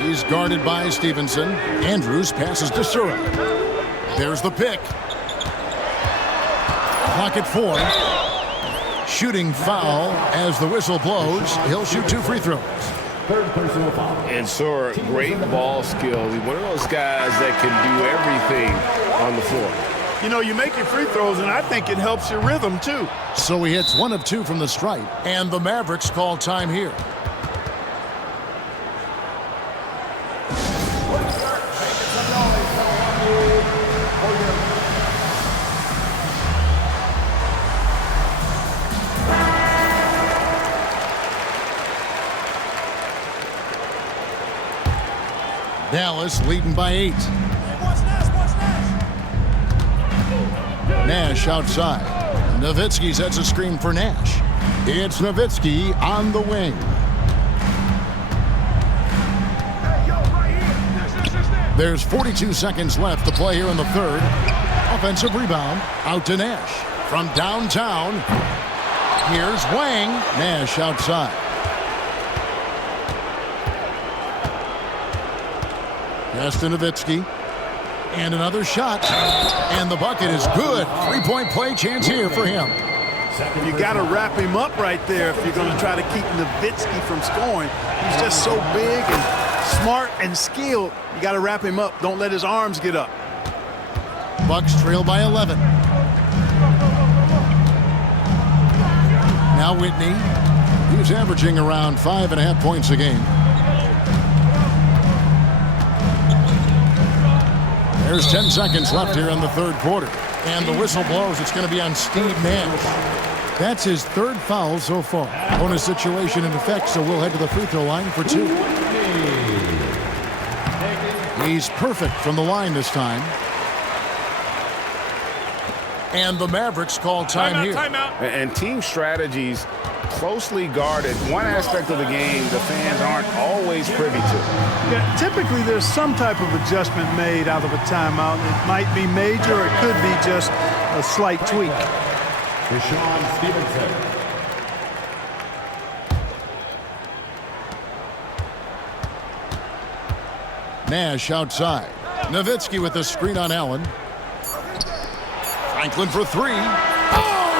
He's guarded by Stevenson. Andrews passes to Sura. There's the pick. Clock at 4. Shooting foul as the whistle blows. He'll shoot 2 free throws. Third personal foul. And Sura, great ball skill. He's one of those guys that can do everything on the floor. You know, you make your free throws, and I think it helps your rhythm, too. So he hits 1 of 2 from the stripe, and the Mavericks call time here. Dallas leading by 8. Nash outside. Nowitzki sets a screen for Nash. It's Nowitzki on the wing. There's 42 seconds left to play here in the third. Offensive rebound out to Nash. From downtown, here's Wang. Nash outside. Pass to Nowitzki. And another shot. And the bucket is good. 3-point play chance here for him. You got to wrap him up right there if you're going to try to keep Nowitzki from scoring. He's just so big and smart and skilled. You got to wrap him up. Don't let his arms get up. Bucks trail by 11. Now Whitney. He's averaging around 5.5 points a game. There's 10 seconds left here in the third quarter. And the whistle blows. It's going to be on Steve Nash. That's his 3rd foul so far. Bonus situation in effect, so we'll head to the free throw line for 2. He's perfect from the line this time. And the Mavericks call time here. And team strategies closely guarded. One aspect of the game the fans aren't always privy to. Yeah, typically there's some type of adjustment made out of a timeout. It might be major or it could be just a slight tweak. Deshaun Stevenson. Nash outside. Nowitzki with the screen on Allen. Franklin for 3. Oh,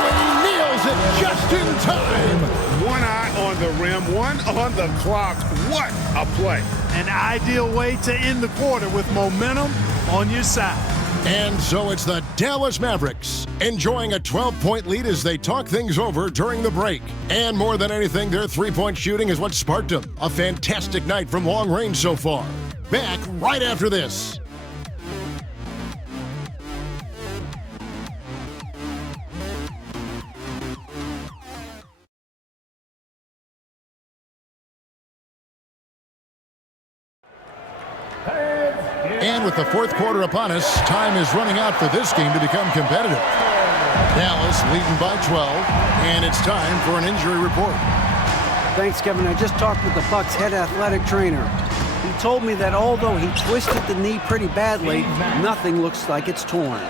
and he nails it just in time. One eye on the rim, one on the clock. What a play. An ideal way to end the quarter with momentum on your side. And so it's the Dallas Mavericks enjoying a 12-point lead as they talk things over during the break. And more than anything, their 3-point shooting is what sparked them. A fantastic night from long range so far. Back right after this. And with the fourth quarter upon us, time is running out for this game to become competitive. Dallas leading by 12, and it's time for an injury report. Thanks, Kevin. I just talked with the Bucks head athletic trainer. He told me that although he twisted the knee pretty badly, nothing looks like it's torn.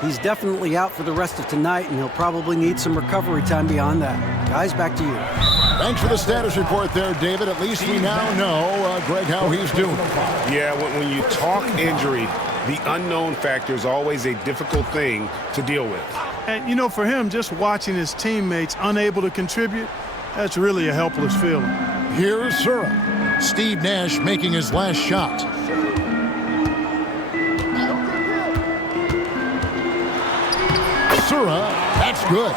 He's definitely out for the rest of tonight, and he'll probably need some recovery time beyond that. Guys, back to you. Thanks for the status report there, David. At least we now know, Greg, how he's doing. Yeah, when you talk injury, the unknown factor is always a difficult thing to deal with. And, you know, for him, just watching his teammates unable to contribute, that's really a helpless feeling. Here's Sura. Steve Nash making his last shot. Sura, that's good.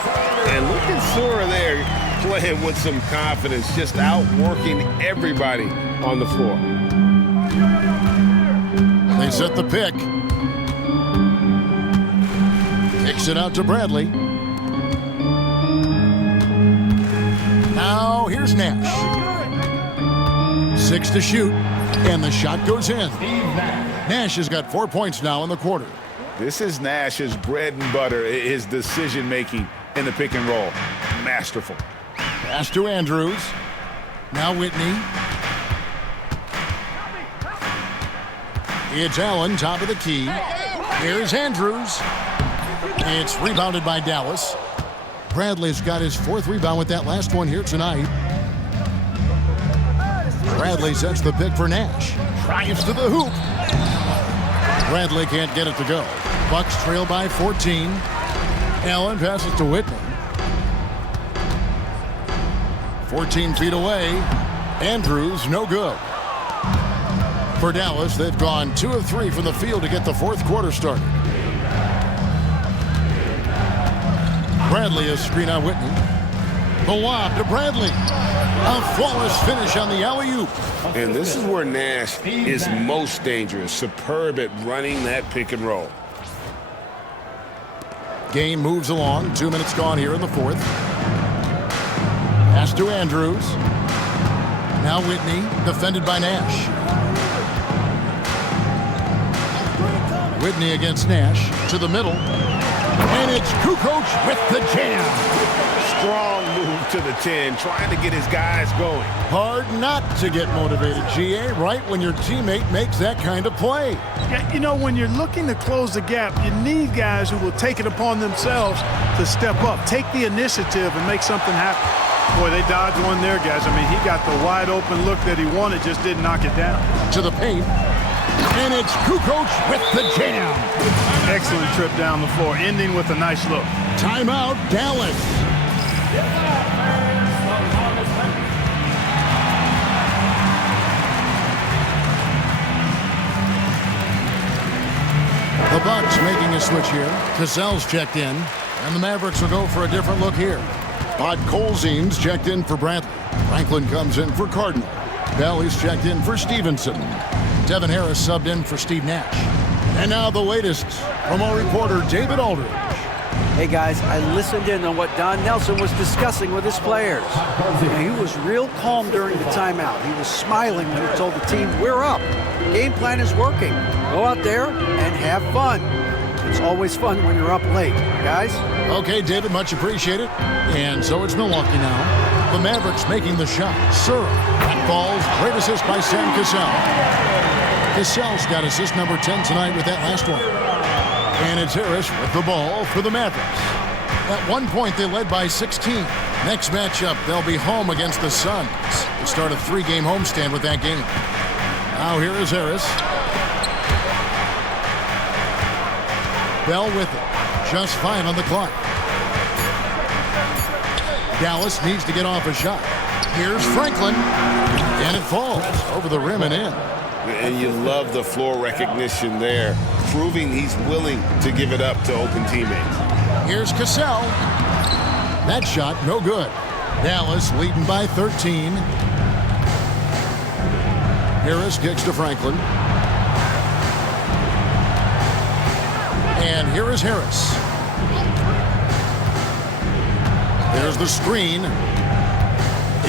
And look at Sura there playing with some confidence, just outworking everybody on the floor. They set the pick. Kicks it out to Bradley. Now here's Nash. 6 to shoot, and the shot goes in. Nash has got 4 points now in the quarter. This is Nash's bread and butter, his decision-making in the pick and roll. Masterful. Pass to Andrews. Now Whitney. It's Allen, top of the key. Here's Andrews. It's rebounded by Dallas. Bradley's got his 4th rebound with that last one here tonight. Bradley sets the pick for Nash. Drives to the hoop. Bradley can't get it to go. Bucks trail by 14. Allen passes to Whitney. 14 feet away. Andrews, no good. For Dallas, they've gone 2 of 3 from the field to get the 4th quarter started. Bradley, a screen on Whitney. The lob to Bradley. A flawless finish on the alley-oop. And this is where Nash is most dangerous. Superb at running that pick and roll. Game moves along. 2 minutes gone here in the 4th. Pass to Andrews. Now Whitney, defended by Nash. Whitney against Nash to the middle. And it's Kukoc with the jam. Strong move to the 10, trying to get his guys going. Hard not to get motivated, GA, right when your teammate makes that kind of play. Yeah, you know, when you're looking to close the gap, you need guys who will take it upon themselves to step up, take the initiative, and make something happen. Boy, they dodged one there, guys. I mean, he got the wide open look that he wanted, just didn't knock it down. To the paint. And it's Kukoc with the jam. Excellent trip down the floor, ending with a nice look. Timeout, Dallas. The Bucks making a switch here. Cassell's checked in, and the Mavericks will go for a different look here. Colzine's checked in for Bradley. Franklin comes in for Cardinal. Bailey's checked in for Stevenson. Devin Harris subbed in for Steve Nash. And now the latest from our reporter, David Aldridge. Hey guys, I listened in on what Don Nelson was discussing with his players. He was real calm during the timeout. He was smiling when he told the team, we're up. Game plan is working. Go out there and have fun. It's always fun when you're up late, guys. Okay, David, much appreciated. And so it's Milwaukee now. The Mavericks making the shot. Sura. That falls. Great assist by Sam Cassell. Cassell's got assist number 10 tonight with that last one. And it's Harris with the ball for the Mavericks. At one point, they led by 16. Next matchup, they'll be home against the Suns. They start a 3-game homestand with that game. Now here is Harris. Bell with it. Just 5 on the clock. Dallas needs to get off a shot. Here's Franklin. And it falls over the rim and in. And you love the floor recognition there, proving he's willing to give it up to open teammates. Here's Cassell. That shot, no good. Dallas leading by 13. Harris kicks to Franklin. And here is Harris. There's the screen.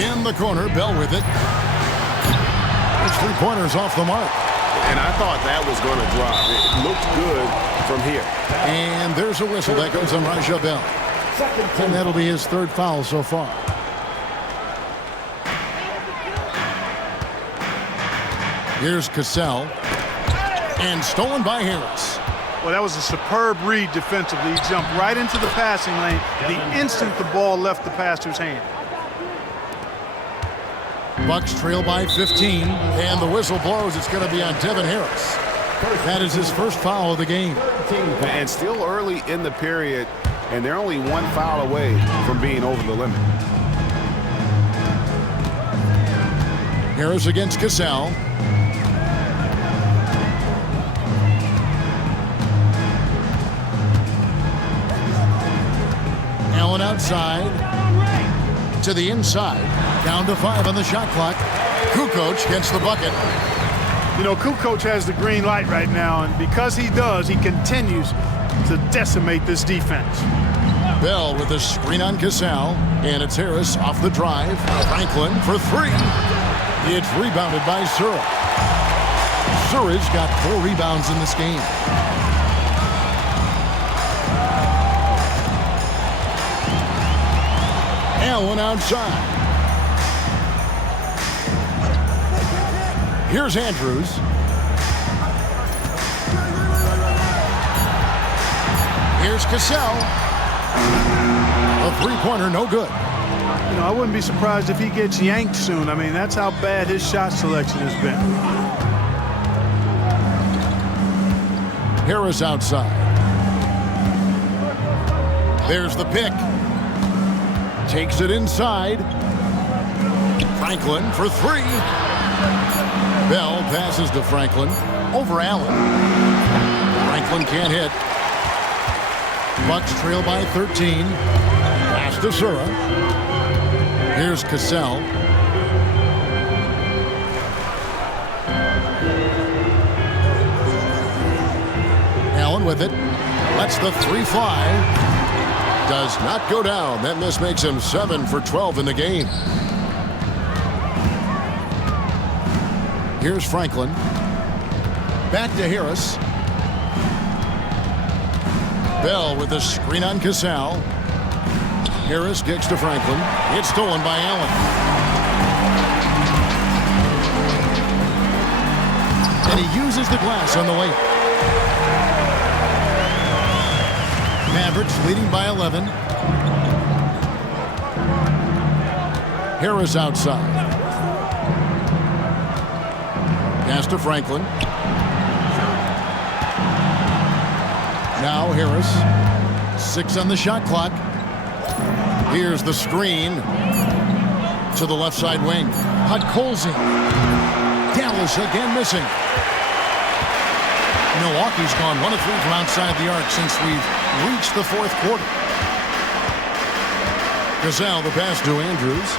In the corner, Bell with it. It's 3-pointers off the mark. And I thought that was going to drop. It looked good from here. And there's a whistle that goes on Raja Bell. And that'll be his 3rd foul so far. Here's Cassell. And stolen by Harris. Well, that was a superb read defensively. He jumped right into the passing lane the instant the ball left the passer's hand. Bucks trail by 15, and the whistle blows. It's going to be on Devin Harris. That is his first foul of the game. And still early in the period, and they're only one foul away from being over the limit. Harris against Cassell. Allen outside to the inside. Down to 5 on the shot clock. Kukoc gets the bucket. You know, Kukoc has the green light right now, and because he does, he continues to decimate this defense. Bell with a screen on Cassell, and it's Harris off the drive. Franklin for 3. It's rebounded by Sura. Sura's got 4 rebounds in this game. Allen outside. Here's Andrews. Here's Cassell. A three-pointer, no good. You know, I wouldn't be surprised if he gets yanked soon. I mean, that's how bad his shot selection has been. Harris outside. There's the pick. Takes it inside. Franklin for 3. Bell passes to Franklin. Over Allen. Franklin can't hit. Bucks trail by 13. Pass to Sura. Here's Cassell. Allen with it. Lets the 3 fly. Does not go down. That miss makes him 7 for 12 in the game. Here's Franklin. Back to Harris. Bell with a screen on Cassell. Harris kicks to Franklin. It's stolen by Allen. And he uses the glass on the lane. Mavericks leading by 11. Harris outside. Pass to Franklin. Now Harris. 6 on the shot clock. Here's the screen to the left side wing. Podkolzin. Dallas again missing. Milwaukee's gone 1 of 3 from outside the arc since we've reached the 4th quarter. Cassell the pass to Andrews.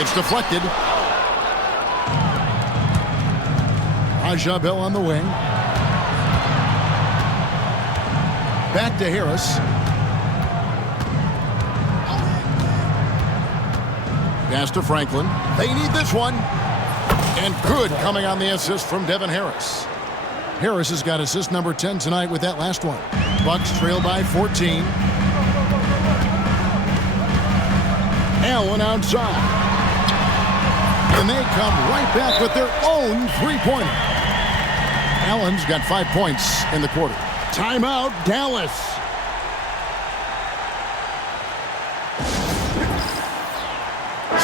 It's deflected. Bell on the wing. Back to Harris. Pass to Franklin. They need this one. And good coming on the assist from Devin Harris. Harris has got assist number 10 tonight with that last one. Bucks trail by 14. Allen outside. And they come right back with their own three-pointer. Allen's got 5 points in the quarter. Timeout, Dallas.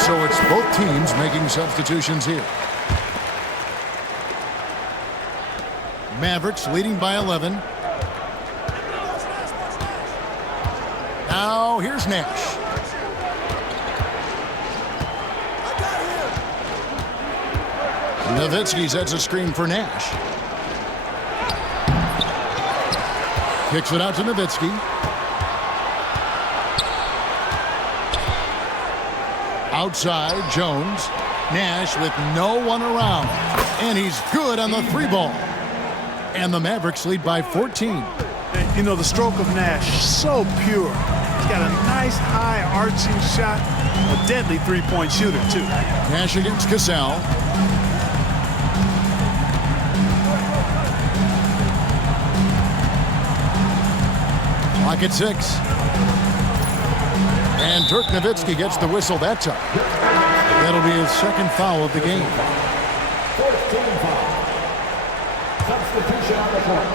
So it's both teams making substitutions here. Mavericks leading by 11. Now here's Nash. Nowitzki sets a screen for Nash. Kicks it out to Nowitzki. Outside, Jones. Nash with no one around. And he's good on the 3 ball. And the Mavericks lead by 14. You know, the stroke of Nash, so pure. He's got a nice, high, arching shot. A deadly three-point shooter, too. Nash against Cassell. Clock at 6. And Dirk Nowitzki gets the whistle that time. That'll be his second foul of the game. 4th team foul. Substitution on the court.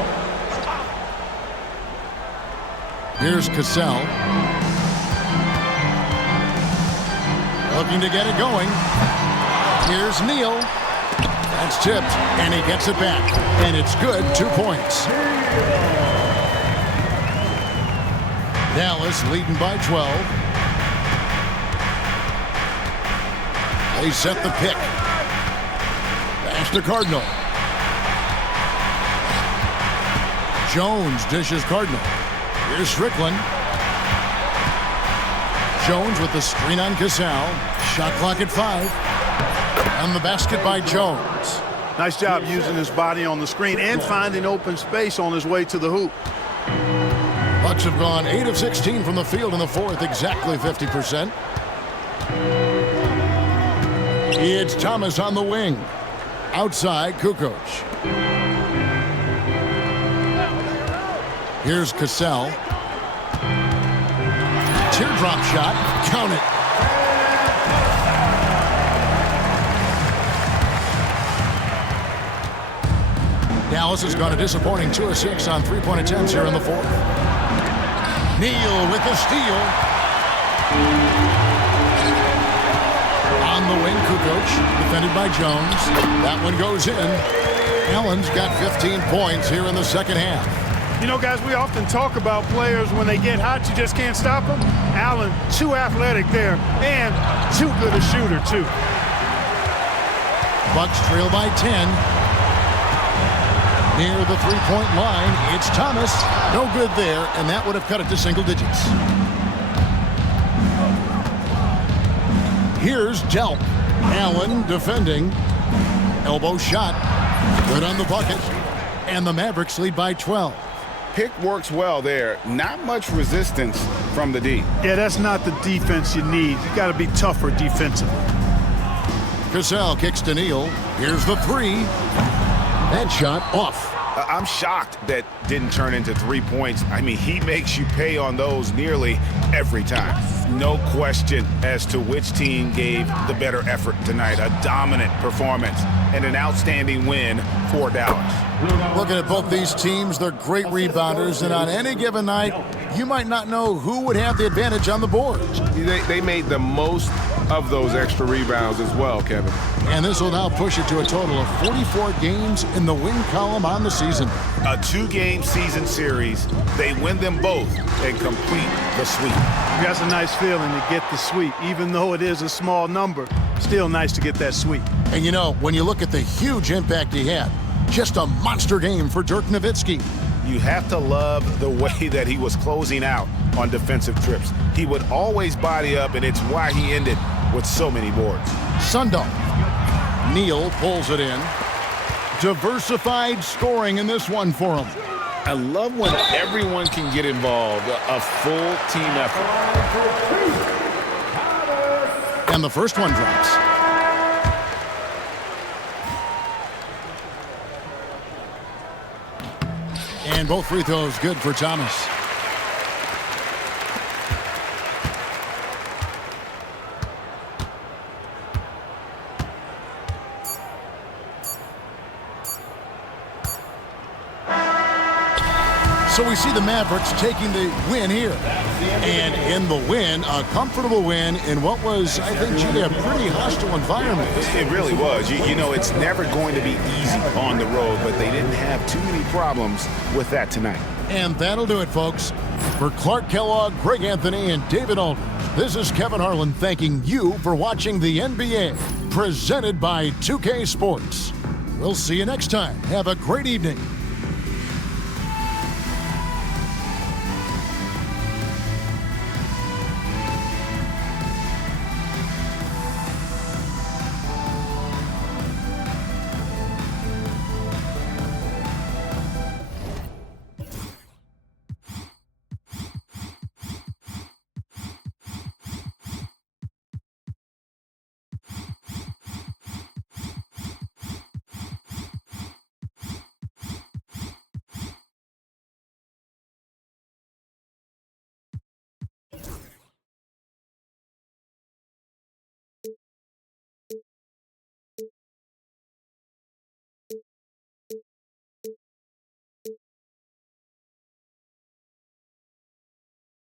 Here's Cassell. Looking to get it going. Here's Neal. That's tipped, and he gets it back. And it's good, 2 points. Dallas leading by 12. They set the pick. Pass to Cardinal. Jones dishes Cardinal. Here's Strickland. Jones with the screen on Cassell. Shot clock at 5. And the basket by Jones. Nice job using his body on the screen and finding open space on his way to the hoop. Bucks have gone 8 of 16 from the field in the fourth, exactly 50%. It's Thomas on the wing. Outside, Kukoc. Here's Cassell. Teardrop shot. Count it. Dallas has gone a disappointing 2 of 6 on three-point attempts here in the fourth. Neal with the steal. On the wing, Kukoc, defended by Jones. That one goes in. Allen's got 15 points here in the second half. You know, guys, we often talk about players when they get hot, you just can't stop them. Allen, too athletic there, and too good a shooter, too. Bucks trail by 10. Near the three-point line, it's Thomas. No good there, and that would have cut it to single digits. Here's Delp. Allen defending. Elbow shot. Good on the bucket. And the Mavericks lead by 12. Pick works well there. Not much resistance from the D. Yeah, that's not the defense you need. You got to be tougher defensively. Cassell kicks to Neal. Here's the three. That shot off. I'm shocked that didn't turn into 3 points. I mean, he makes you pay on those nearly every time. No question as to which team gave the better effort tonight. A dominant performance and an outstanding win for Dallas. Looking at both these teams, they're great rebounders, and on any given night, you might not know who would have the advantage on the board. They made the most of those extra rebounds as well, Kevin. And this will now push it to a total of 44 games in the win column on the season. A 2-game season series. They win them both and complete the sweep. That's a nice feeling to get the sweep. Even though it is a small number, still nice to get that sweep. And you know, when you look at the huge impact he had, just a monster game for Dirk Nowitzki. You have to love the way that he was closing out on defensive trips. He would always body up, and it's why he ended with so many boards. Sundal. Neal pulls it in. Diversified scoring in this one for him. I love when everyone can get involved, a full team effort. And the first one drops. And both free throws good for Thomas. So we see the Mavericks taking the win here. And in the win, a comfortable win in what was, I think, G, a pretty hostile environment. It really was. You know, it's never going to be easy on the road, but they didn't have too many problems with that tonight. And that'll do it, folks. For Clark Kellogg, Greg Anthony, and David Aldridge, this is Kevin Harlan thanking you for watching the NBA, presented by 2K Sports. We'll see you next time. Have a great evening.